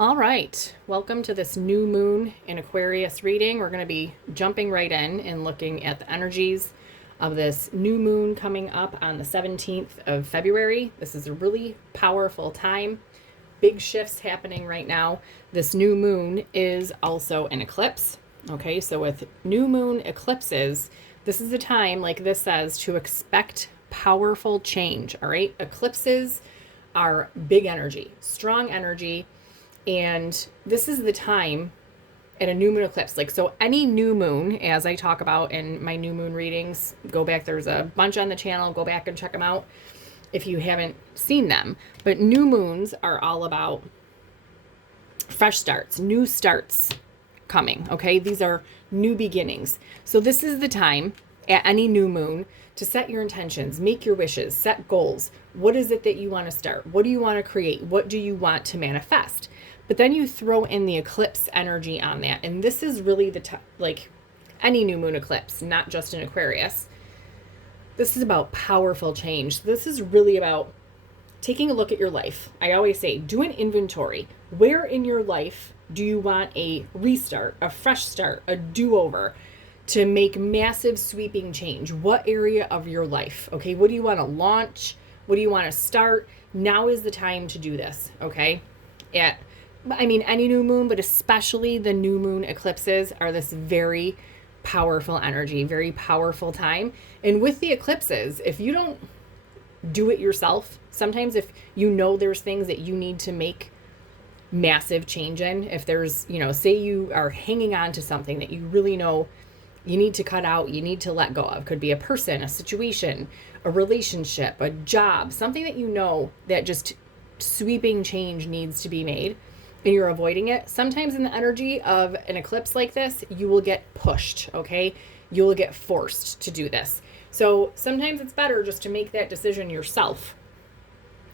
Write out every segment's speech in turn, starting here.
All right, welcome to this new moon in Aquarius reading. We're going to be jumping right in and looking at the energies of this new moon coming up on the 17th of February. This is a really powerful time. Big shifts happening right now. This new moon is also an eclipse. Okay, so with new moon eclipses, this is the time, like this says, to expect powerful change. All right, eclipses are big energy, strong energy. And this is the time at a new moon eclipse. Like, so any new moon, as I talk about in my new moon readings, go back, there's a bunch on the channel, go back and check them out if you haven't seen them. But new moons are all about fresh starts, new starts coming, okay? These are new beginnings. So this is the time at any new moon to set your intentions, make your wishes, set goals. What is it that you want to start? What do you want to create? What do you want to manifest? But then you throw in the eclipse energy on that. And this is really the like any new moon eclipse, not just in Aquarius. This is about powerful change. This is really about taking a look at your life. I always say, do an inventory. Where in your life do you want a restart, a fresh start, a do-over to make massive sweeping change? What area of your life? Okay, what do you want to launch? What do you want to start? Now is the time to do this, okay? Any new moon, but especially the new moon eclipses are this very powerful energy, very powerful time. And with the eclipses, if you don't do it yourself, sometimes if you know there's things that you need to make massive change in, if there's, say you are hanging on to something that you really know you need to cut out, you need to let go of, could be a person, a situation, a relationship, a job, something that you know that just sweeping change needs to be made, and you're avoiding it. Sometimes in the energy of an eclipse like this, you will get pushed, okay? You will get forced to do this. So sometimes it's better just to make that decision yourself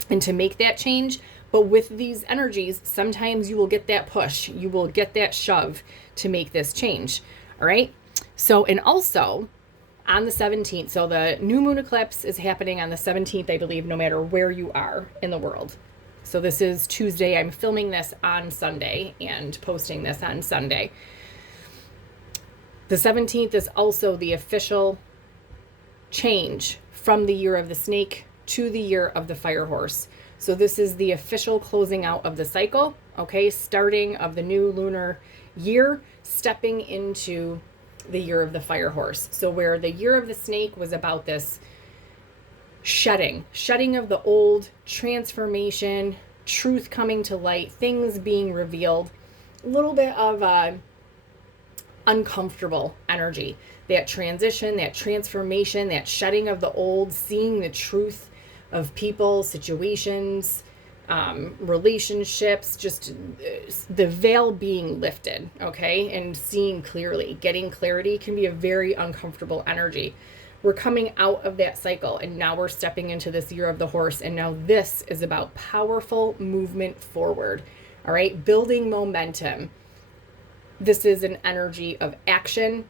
and to make that change. But with these energies, sometimes you will get that push. You will get that shove to make this change, all right? So, and also on the 17th, so the new moon eclipse is happening on the 17th, I believe, no matter where you are in the world. So this is Tuesday. I'm filming this on Sunday and posting this on Sunday. The 17th is also the official change from the year of the snake to the year of the fire horse. So this is the official closing out of the cycle, okay? Starting of the new lunar year, stepping into the year of the fire horse. So where the year of the snake was about this shedding of the old, transformation, truth coming to light, things being revealed, a little bit of uncomfortable energy, that transition, that transformation, that shedding of the old, seeing the truth of people, situations, relationships, just the veil being lifted, okay, and seeing clearly. Getting clarity can be a very uncomfortable energy. We're coming out of that cycle, and now we're stepping into this year of the horse, and now this is about powerful movement forward, all right, building momentum. This is an energy of action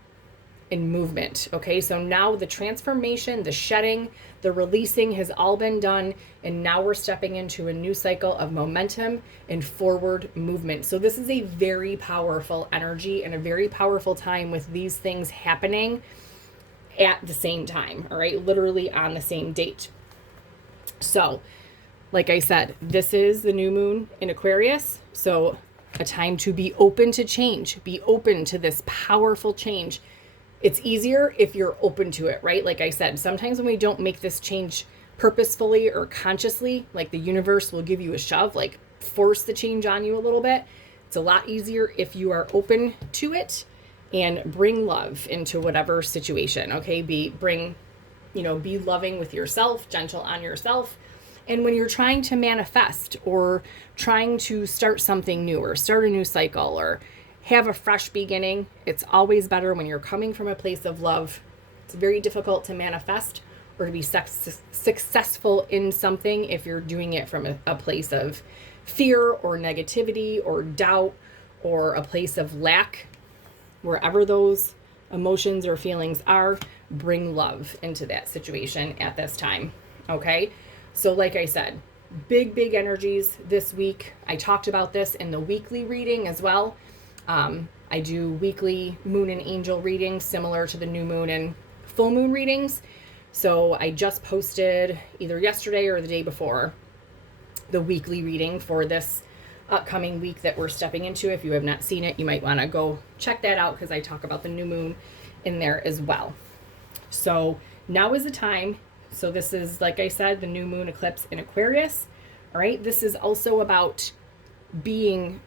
and movement, okay? So now the transformation, the shedding, the releasing has all been done, and now we're stepping into a new cycle of momentum and forward movement. So this is a very powerful energy and a very powerful time with these things happening at the same time, all right? Literally on the same date. So, like I said, this is the new moon in Aquarius, so a time to be open to change, be open to this powerful change. It's easier if you're open to it, right? Like I said, sometimes when we don't make this change purposefully or consciously, like the universe will give you a shove, like force the change on you a little bit. It's a lot easier if you are open to it and bring love into whatever situation, okay? Be loving with yourself, gentle on yourself. And when you're trying to manifest or trying to start something new or start a new cycle or have a fresh beginning, it's always better when you're coming from a place of love. It's very difficult to manifest or to be successful in something if you're doing it from a place of fear or negativity or doubt or a place of lack. Wherever those emotions or feelings are, bring love into that situation at this time, okay? So like I said, big energies this week. I talked about this in the weekly reading as well. I do weekly moon and angel readings similar to the new moon and full moon readings. So I just posted either yesterday or the day before the weekly reading for this upcoming week that we're stepping into. If you have not seen it, you might want to go check that out because I talk about the new moon in there as well. So now is the time. So this is, like I said, the new moon eclipse in Aquarius. All right. This is also about being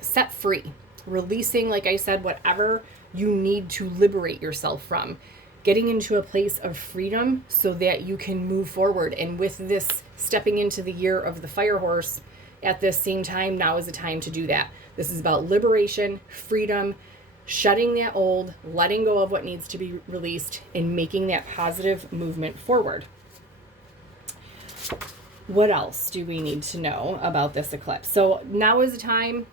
set free, releasing, like I said, whatever you need to liberate yourself from, getting into a place of freedom so that you can move forward. And with this stepping into the year of the fire horse at this same time, now is the time to do that. This is about liberation, freedom, shutting that old, letting go of what needs to be released, and making that positive movement forward. What else do we need to know about this eclipse? So now is the time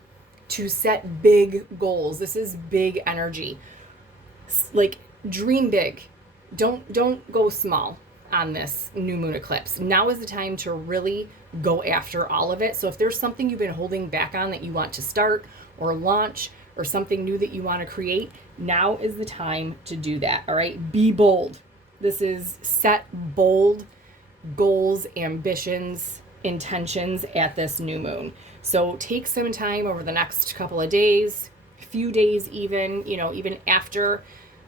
to set big goals. This is big energy. Like, dream big. Don't go small on this new moon eclipse. Now is the time to really go after all of it. So if there's something you've been holding back on that you want to start or launch, or something new that you want to create, now is the time to do that. All right. Be bold. This is set bold goals, ambitions, intentions at this new moon. So take some time over the next couple of days, few days, even, even after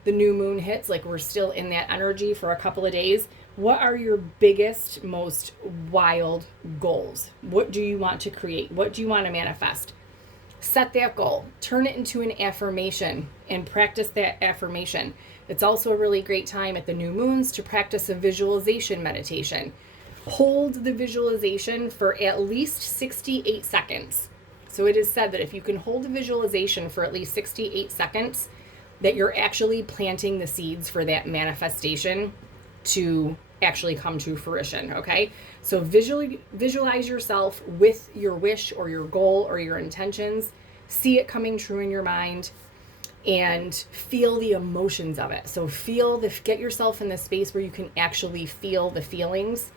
the new moon hits, like we're still in that energy for a couple of days. What are your biggest, most wild goals? What do you want to create? What do you want to manifest? Set that goal, turn it into an affirmation, and practice that affirmation. It's also a really great time at the new moons to practice a visualization meditation. Hold the visualization for at least 68 seconds. So it is said that if you can hold a visualization for at least 68 seconds, that you're actually planting the seeds for that manifestation to actually come to fruition. Okay. So visualize yourself with your wish or your goal or your intentions, see it coming true in your mind, and feel the emotions of it. So get yourself in the space where you can actually feel the feelings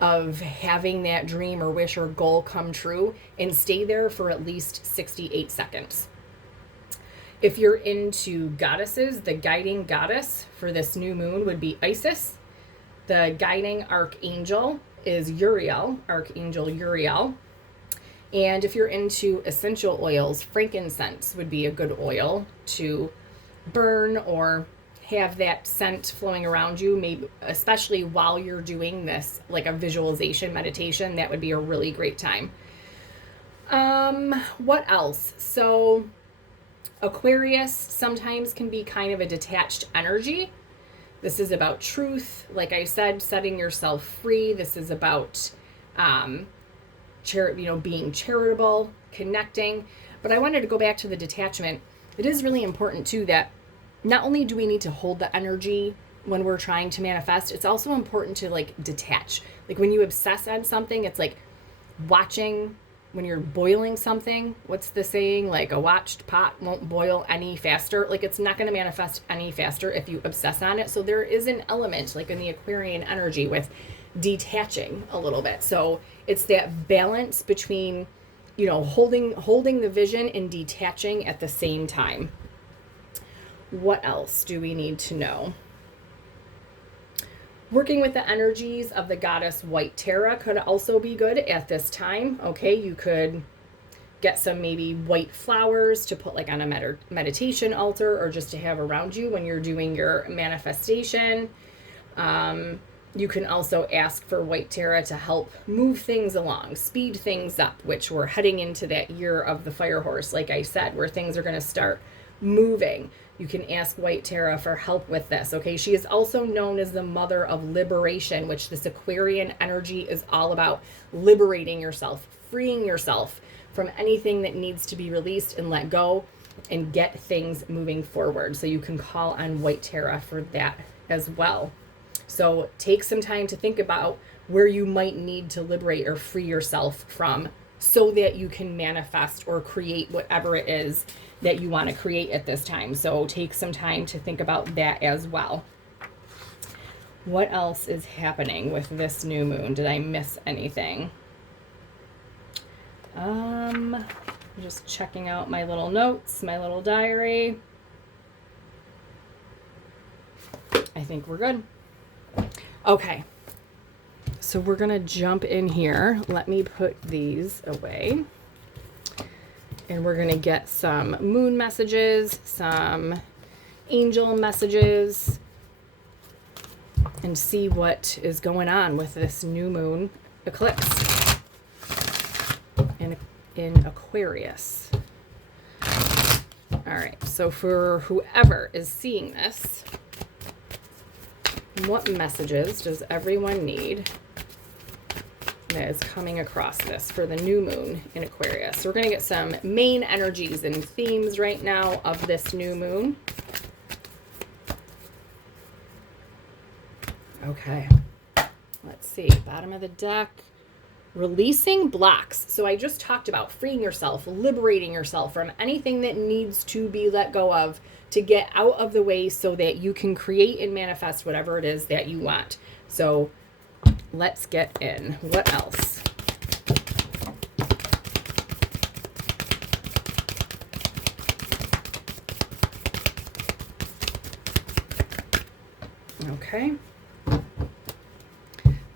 of having that dream or wish or goal come true, and stay there for at least 68 seconds. If you're into goddesses, the guiding goddess for this new moon would be Isis. The guiding archangel is Uriel, Archangel Uriel. And if you're into essential oils, frankincense would be a good oil to burn or have that scent flowing around you, maybe especially while you're doing this, like a visualization meditation. That would be a really great time. What else? So Aquarius sometimes can be kind of a detached energy. This is about truth. Like I said, setting yourself free. This is about, being charitable, connecting. But I wanted to go back to the detachment. It is really important too that not only do we need to hold the energy when we're trying to manifest, it's also important to detach. Like when you obsess on something, it's like watching when you're boiling something. What's the saying? Like a watched pot won't boil any faster. Like it's not going to manifest any faster if you obsess on it. So there is an element like in the Aquarian energy with detaching a little bit. So it's that balance between, holding the vision and detaching at the same time. What else do we need to know? Working with the energies of the goddess White Tara could also be good at this time. Okay, you could get some maybe white flowers to put on a meditation altar, or just to have around you when you're doing your manifestation. You can also ask for White Tara to help move things along, speed things up, which we're heading into that year of the fire horse, like I said, where things are going to start moving. You can ask White Tara for help with this. Okay, she is also known as the mother of liberation, which this Aquarian energy is all about: liberating yourself, freeing yourself from anything that needs to be released and let go, and get things moving forward. So you can call on White Tara for that as well. So take some time to think about where you might need to liberate or free yourself from, so that you can manifest or create whatever it is that you want to create at this time. So take some time to think about that as well. What else is happening with this new moon? Did I miss anything? I'm just checking out my little notes, my little diary. I think we're good. Okay. So we're going to jump in here. Let me put these away. And we're going to get some moon messages, some angel messages, and see what is going on with this new moon eclipse in Aquarius. All right, so for whoever is seeing this, what messages does everyone need that is coming across this for the new moon in Aquarius? So we're going to get some main energies and themes right now of this new moon. Okay, let's see. Bottom of the deck, releasing blocks. So I just talked about freeing yourself, liberating yourself from anything that needs to be let go of to get out of the way so that you can create and manifest whatever it is that you want. So let's get in. What else? Okay.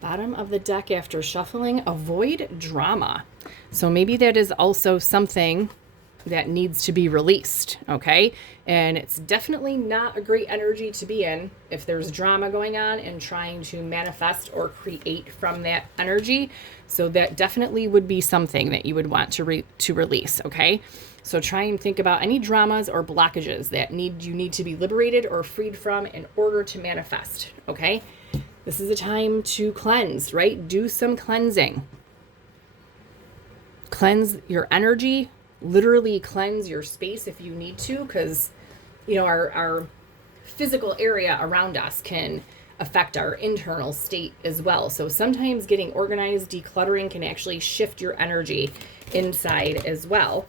Bottom of the deck after shuffling, avoid drama. So maybe that is also something that needs to be released, okay? And it's definitely not a great energy to be in if there's drama going on and trying to manifest or create from that energy. So that definitely would be something that you would want to release, okay? So try and think about any dramas or blockages that you need to be liberated or freed from in order to manifest, okay? This is a time to cleanse, right? Do some cleansing. Cleanse your energy, literally cleanse your space if you need to, because, you know, our physical area around us can affect our internal state as well. So sometimes getting organized, decluttering can actually shift your energy inside as well.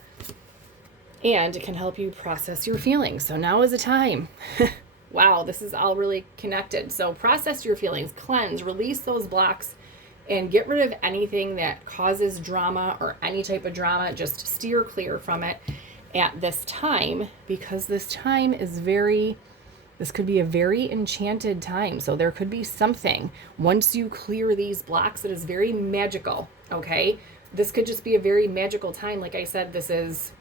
And it can help you process your feelings. So now is the time. Wow, this is all really connected. So process your feelings, cleanse, release those blocks, and get rid of anything that causes drama or any type of drama. Just steer clear from it at this time, because this time is this could be a very enchanted time. So there could be something, once you clear these blocks, that is very magical, okay? This could just be a very magical time. Like I said, this is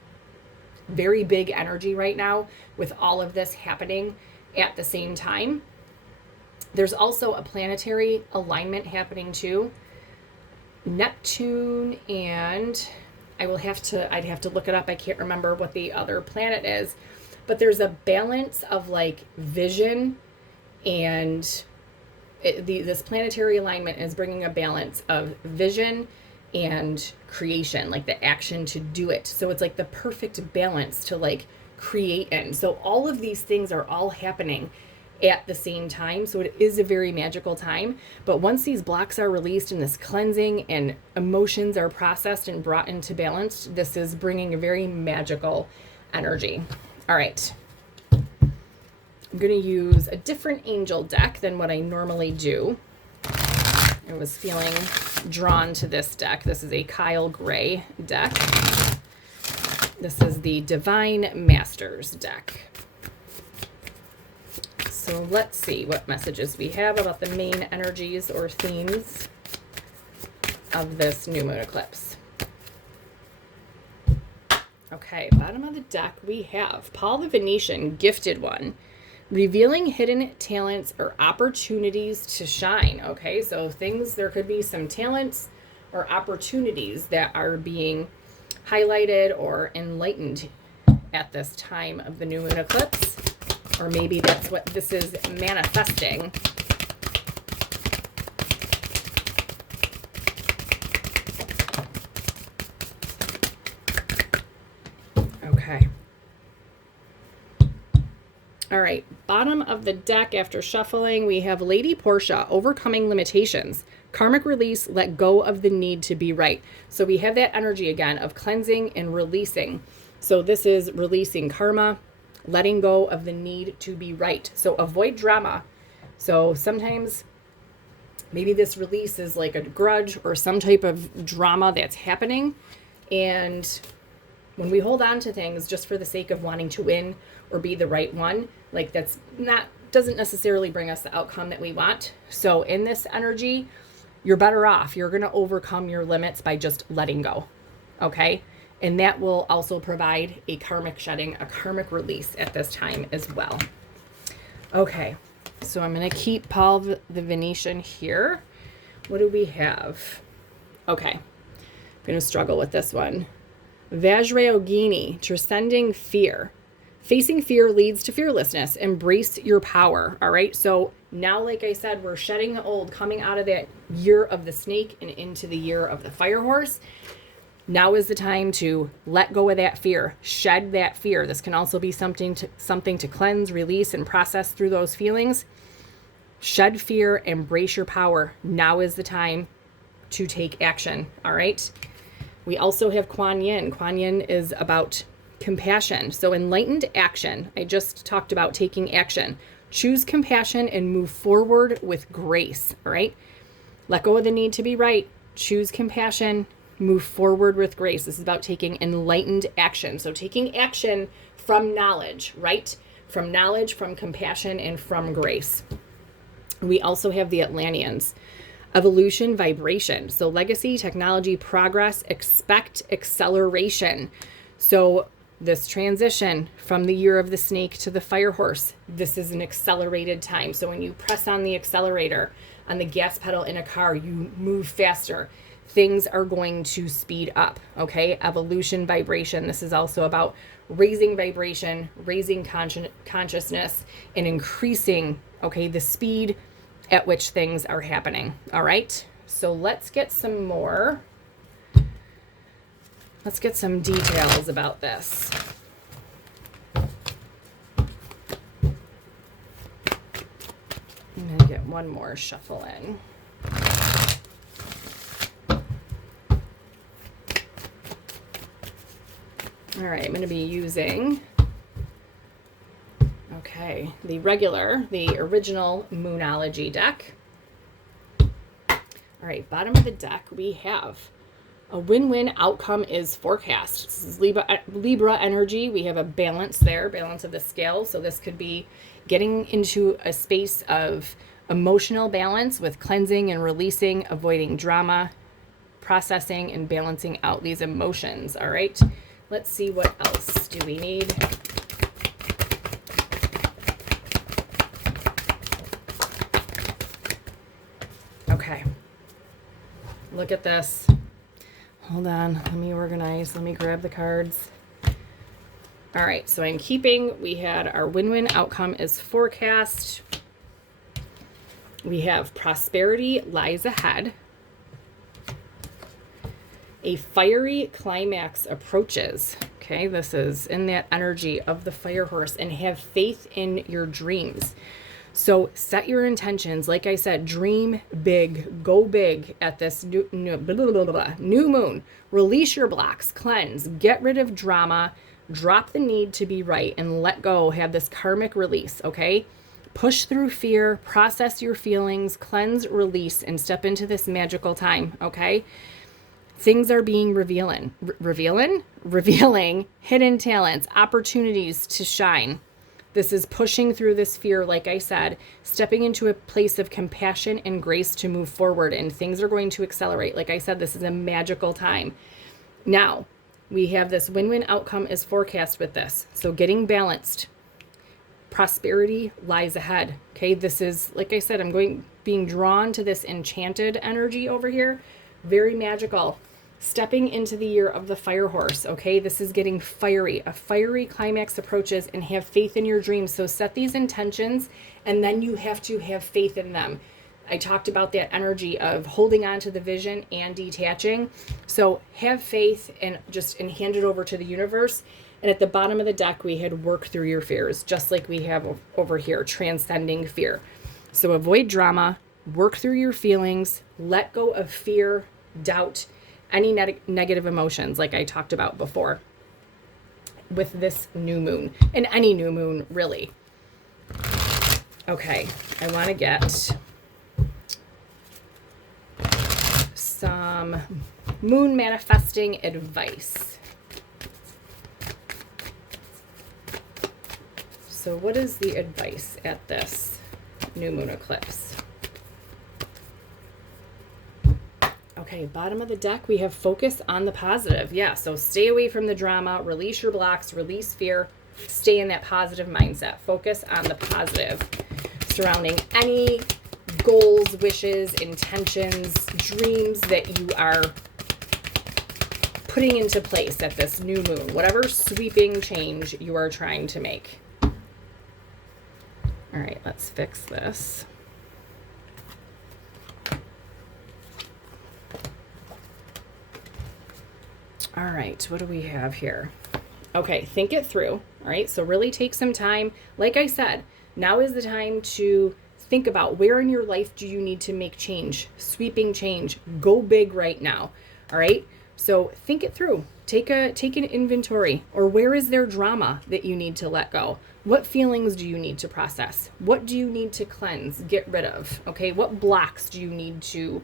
very big energy right now with all of this happening at the same time. There's also a planetary alignment happening too. Neptune and I'd have to look it up. I can't remember what the other planet is, but there's a balance of like vision, and this planetary alignment is bringing a balance of vision and creation, like the action to do it. So it's like the perfect balance to like create in. So all of these things are all happening at the same time. So it is a very magical time. But once these blocks are released and this cleansing and emotions are processed and brought into balance, this is bringing a very magical energy. All right. I'm going to use a different angel deck than what I normally do. I was feeling drawn to this deck. This is a Kyle Gray deck. This is the Divine Masters deck. So let's see what messages we have about the main energies or themes of this new moon eclipse. Okay, bottom of the deck we have Paul the Venetian, Gifted One, revealing hidden talents or opportunities to shine. Okay, so there could be some talents or opportunities that are being highlighted or enlightened at this time of the new moon eclipse, or maybe that's what this is manifesting. Okay. All right, bottom of the deck after shuffling, we have Lady Portia, overcoming limitations. Karmic release, let go of the need to be right. So we have that energy again of cleansing and releasing. So this is releasing karma, letting go of the need to be right. So avoid drama. So sometimes maybe this release is like a grudge or some type of drama that's happening. And when we hold on to things just for the sake of wanting to win or be the right one, like doesn't necessarily bring us the outcome that we want. So in this energy, you're better off. You're going to overcome your limits by just letting go. Okay? And that will also provide a karmic shedding, a karmic release at this time as well. Okay. So I'm going to keep Paul the Venetian here. What do we have? Okay. I'm going to struggle with this one. Vajrayogini, transcending fear. Facing fear leads to fearlessness. Embrace your power. All right. So now, like I said, we're shedding the old, coming out of that year of the snake and into the year of the fire horse. Now is the time to let go of that fear, shed that fear. This can also be something to cleanse, release, and process through those feelings. Shed fear, embrace your power. Now is the time to take action. All right. We also have Kuan Yin. Kuan Yin is about compassion. So enlightened action. I just talked about taking action. Choose compassion and move forward with grace. All right. Let go of the need to be right. Choose compassion. Move forward with grace. This is about taking enlightened action. So taking action from knowledge, right? From knowledge, from compassion, and from grace. We also have the Atlanteans. Evolution, vibration. So legacy, technology, progress, expect acceleration. So this transition from the year of the snake to the fire horse, this is an accelerated time. So when you press on the accelerator, on the gas pedal in a car, you move faster. Things are going to speed up, okay? Evolution, vibration. This is also about raising vibration, raising consciousness, and increasing, okay, the speed at which things are happening, all right? So let's get some details about this. I'm gonna get one more shuffle in. All right, I'm going to be using, the original Moonology deck. All right, bottom of the deck, we have a win-win outcome is forecast. This is Libra energy. We have a balance there, balance of the scale. So this could be getting into a space of emotional balance with cleansing and releasing, avoiding drama, processing and balancing out these emotions. All right. Let's see what else do we need. Okay. Look at this. Hold on. Let me organize. Let me grab the cards. All right. So I'm keeping, we had our win-win outcome is forecast. We have prosperity lies ahead. A fiery climax approaches. Okay, this is in that energy of the fire horse, and have faith in your dreams. So set your intentions. Like I said, dream big, go big at this new moon. Release your blocks, cleanse, get rid of drama, drop the need to be right, and let go. Have this karmic release, okay? Push through fear, process your feelings, cleanse, release, and step into this magical time, okay? Things are being revealing hidden talents, opportunities to shine. This is pushing through this fear, like I said, stepping into a place of compassion and grace to move forward, and things are going to accelerate. Like I said, this is a magical time. Now, we have this win-win outcome is forecast with this. So getting balanced. Prosperity lies ahead. Okay, this is, like I said, being drawn to this enchanted energy over here. Very magical. Stepping into the year of the fire horse. Okay, this is getting fiery. A fiery climax approaches, and have faith in your dreams. So set these intentions, and then you have to have faith in them. I talked about that energy of holding on to the vision and detaching. So have faith and hand it over to the universe. And at the bottom of the deck, we had work through your fears, just like we have over here, transcending fear. So avoid drama, work through your feelings, let go of fear, doubt, any negative emotions, like I talked about before with this new moon, and any new moon, really. Okay, I want to get some Moon manifesting advice. So what is the advice at this new moon eclipse? Okay, bottom of the deck, we have focus on the positive. Yeah, so stay away from the drama, release your blocks, release fear, stay in that positive mindset. Focus on the positive surrounding any goals, wishes, intentions, dreams that you are putting into place at this new moon, whatever sweeping change you are trying to make. All right, let's fix this. All right, what do we have here? Okay, think it through. All right, so really take some time. Like I said, now is the time to think about where in your life do you need to make change, sweeping change, go big right now. All right, so think it through. Take an inventory, or where is there drama that you need to let go? What feelings do you need to process? What do you need to cleanse, get rid of? Okay, what blocks do you need to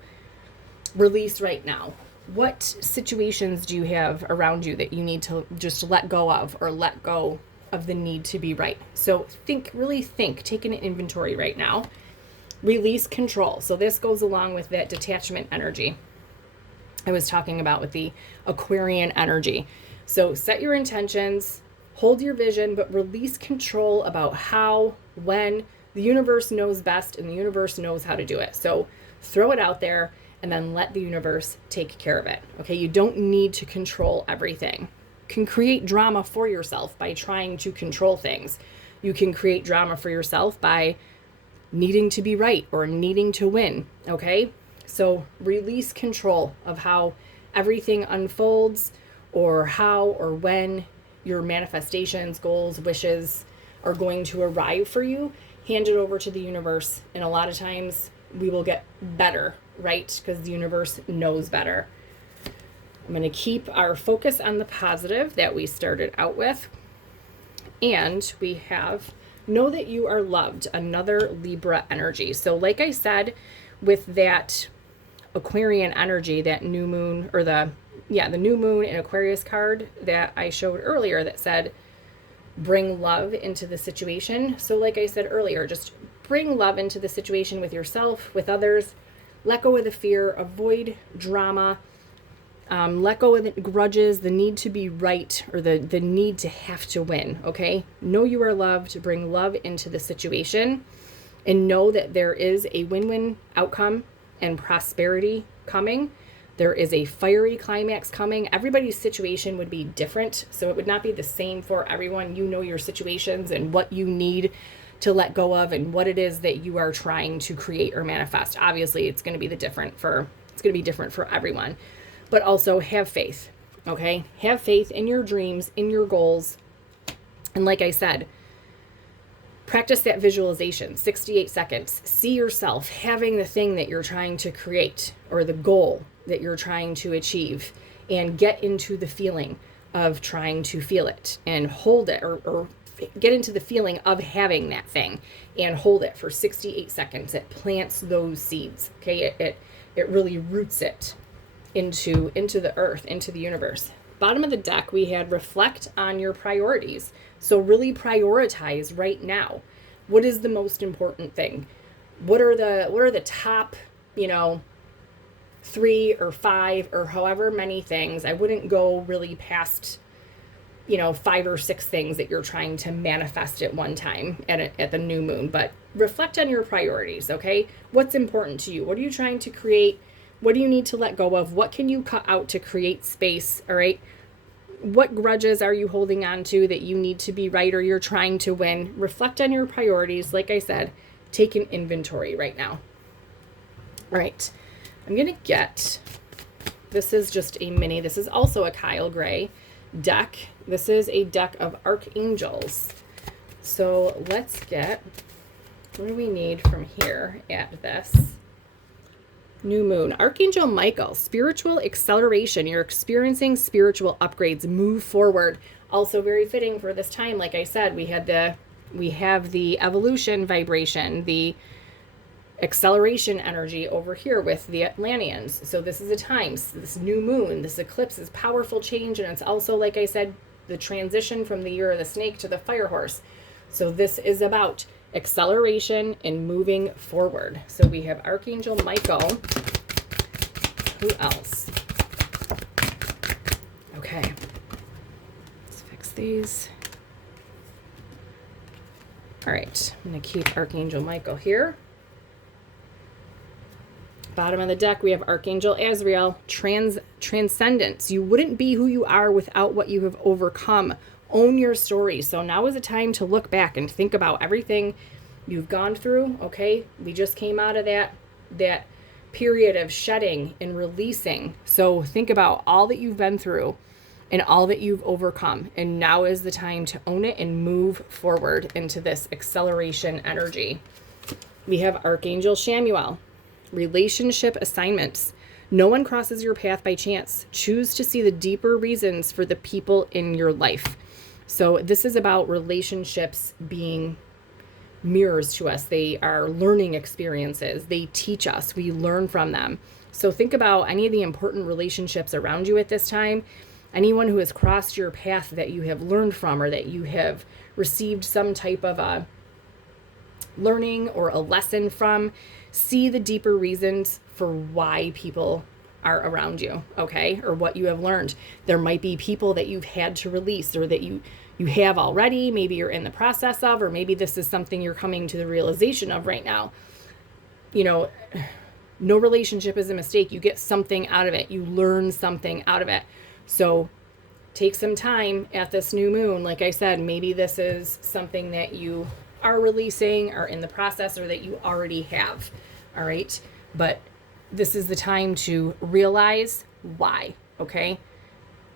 release right now? What situations do you have around you that you need to just let go of, or let go of the need to be right? So really think, take an inventory right now. Release control. So this goes along with that detachment energy I was talking about with the Aquarian energy. So set your intentions, hold your vision, but release control about how, when. The universe knows best, and the universe knows how to do it. So throw it out there and then let the universe take care of it. Okay, you don't need to control everything. You can create drama for yourself by trying to control things. You can create drama for yourself by needing to be right or needing to win. Okay, so release control of how everything unfolds, or how or when your manifestations, goals, wishes are going to arrive for you. Hand it over to the universe, and a lot of times we will get better, right? Because the universe knows better. I'm going to keep our focus on the positive that we started out with. And we have, know that you are loved, another Libra energy. So like I said, with that Aquarian energy, that new moon, or the new moon and Aquarius card that I showed earlier that said, bring love into the situation. So like I said earlier, just bring love into the situation with yourself, with others. Let go of the fear, avoid drama, let go of the grudges, the need to be right, or the need to have to win, okay? Know you are loved, bring love into the situation, and know that there is a win-win outcome and prosperity coming. There is a fiery climax coming. Everybody's situation would be different, so it would not be the same for everyone. You know your situations and what you need to let go of, and what it is that you are trying to create or manifest. Obviously, it's going to be different for everyone. But also have faith, okay? Have faith in your dreams, in your goals. And like I said, practice that visualization, 68 seconds. See yourself having the thing that you're trying to create, or the goal that you're trying to achieve, and get into the feeling of trying to feel it and hold it, or get into the feeling of having that thing and hold it for 68 seconds. It plants those seeds, okay? It really roots it into the earth, into the universe. Bottom of the deck, we had reflect on your priorities. So really prioritize right now. What is the most important thing? What are the top, 3 or 5 or however many things? I wouldn't go really past 5 or 6 things that you're trying to manifest at one time at the new moon. But reflect on your priorities, okay? What's important to you? What are you trying to create? What do you need to let go of? What can you cut out to create space, all right? What grudges are you holding on to that you need to be right, or you're trying to win? Reflect on your priorities. Like I said, take an inventory right now. All right, I'm going to get, this is just a mini, this is also a Kyle Gray deck. This is a deck of archangels. So let's get, what do we need from here at this new moon? Archangel Michael, spiritual acceleration. You're experiencing spiritual upgrades. Move forward. Also very fitting for this time. Like I said, we have the evolution vibration, the acceleration energy over here with the Atlanteans. So this is a time, this new moon, this eclipse is powerful change. And it's also, like I said, the transition from the year of the snake to the fire horse. So this is about acceleration and moving forward. So we have Archangel Michael. Who else? Okay. Let's fix these. All right. I'm going to keep Archangel Michael here. Bottom of the deck, we have Archangel Azrael, transcendence. You wouldn't be who you are without what you have overcome. Own your story. So now is a time to look back and think about everything you've gone through. Okay, we just came out of that period of shedding and releasing. So think about all that you've been through and all that you've overcome. And now is the time to own it and move forward into this acceleration energy. We have Archangel Shamuel. Relationship assignments. No one crosses your path by chance. Choose to see the deeper reasons for the people in your life. So this is about relationships being mirrors to us. They are learning experiences. They teach us. We learn from them. So think about any of the important relationships around you at this time. Anyone who has crossed your path that you have learned from, or that you have received some type of a learning or a lesson from. See the deeper reasons for why people are around you, okay? Or what you have learned. There might be people that you've had to release, or that you have already, maybe you're in the process of, or maybe this is something you're coming to the realization of right now. You know, no relationship is a mistake. You get something out of it. You learn something out of it. So take some time at this new moon. Like I said, maybe this is something that you are releasing, or in the process, or that you already have. All right. But this is the time to realize why. Okay.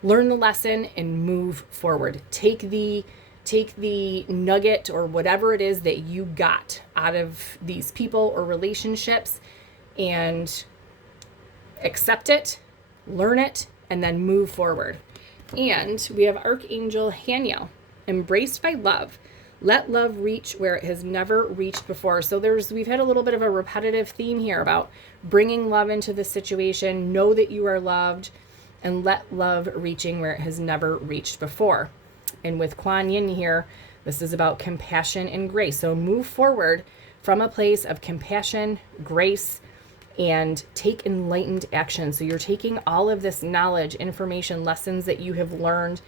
Learn the lesson and move forward. Take the nugget or whatever it is that you got out of these people or relationships, and accept it, learn it, and then move forward. And we have Archangel Haniel, embraced by love. Let love reach where it has never reached before. So we've had a little bit of a repetitive theme here about bringing love into the situation. Know that you are loved, and let love reaching where it has never reached before. And with Kuan Yin here, this is about compassion and grace. So move forward from a place of compassion, grace, and take enlightened action. So you're taking all of this knowledge, information, lessons that you have learned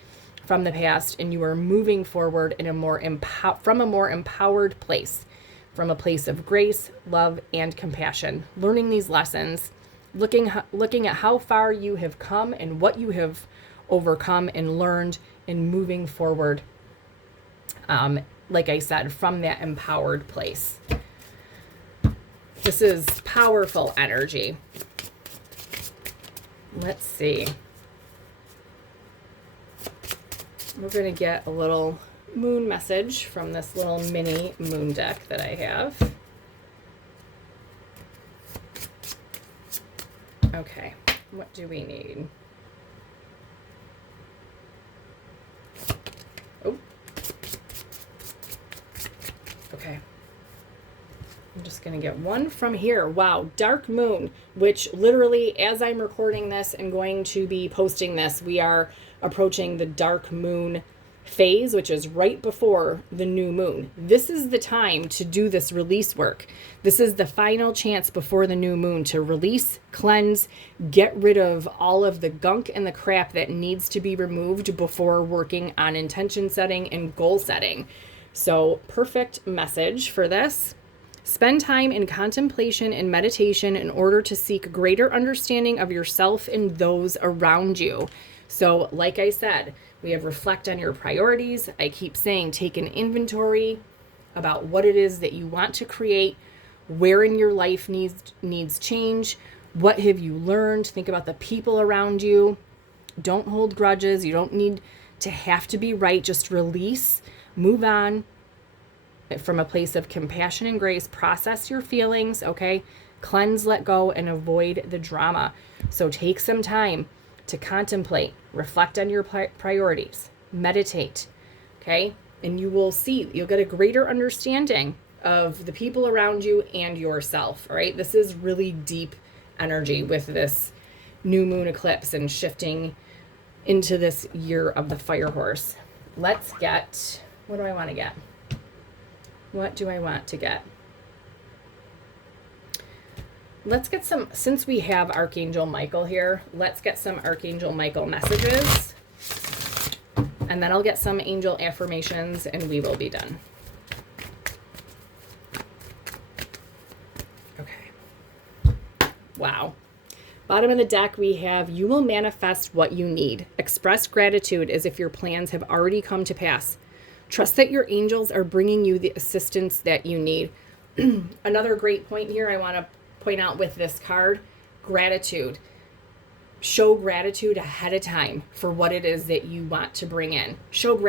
from the past, and you are moving forward in from a more empowered place, from a place of grace, love, and compassion. Learning these lessons, looking at how far you have come and what you have overcome and learned, and moving forward, like I said, from that empowered place. This is powerful energy. Let's see. We're going to get a little moon message from this little mini moon deck that I have. Okay, what do we need? Oh. Okay. I'm just going to get one from here. Wow, dark moon, which literally, as I'm recording this and going to be posting this, we are approaching the dark moon phase, which is right before the new moon. This is the time to do this release work. This is the final chance before the new moon to release, cleanse, get rid of all of the gunk and the crap that needs to be removed before working on intention setting and goal setting. So, perfect message for this. Spend time in contemplation and meditation in order to seek greater understanding of yourself and those around you. So, like I said, we have reflect on your priorities. I keep saying take an inventory about what it is that you want to create, where in your life needs change, what have you learned. Think about the people around you. Don't hold grudges. You don't need to have to be right. Just release, move on from a place of compassion and grace. Process your feelings, okay? Cleanse, let go, and avoid the drama. So take some time to contemplate, reflect on your priorities, meditate, okay? And you will see, you'll get a greater understanding of the people around you and yourself. All right. This is really deep energy with this new moon eclipse and shifting into this year of the fire horse. Let's get, what do I want to get? What do I want to get? Let's get some, since we have Archangel Michael here, let's get some Archangel Michael messages. And then I'll get some angel affirmations and we will be done. Okay. Wow. Bottom of the deck, we have, you will manifest what you need. Express gratitude as if your plans have already come to pass. Trust that your angels are bringing you the assistance that you need. Another great point here I want to point out with this card, gratitude. Show gratitude ahead of time for what it is that you want to bring in. Show gratitude.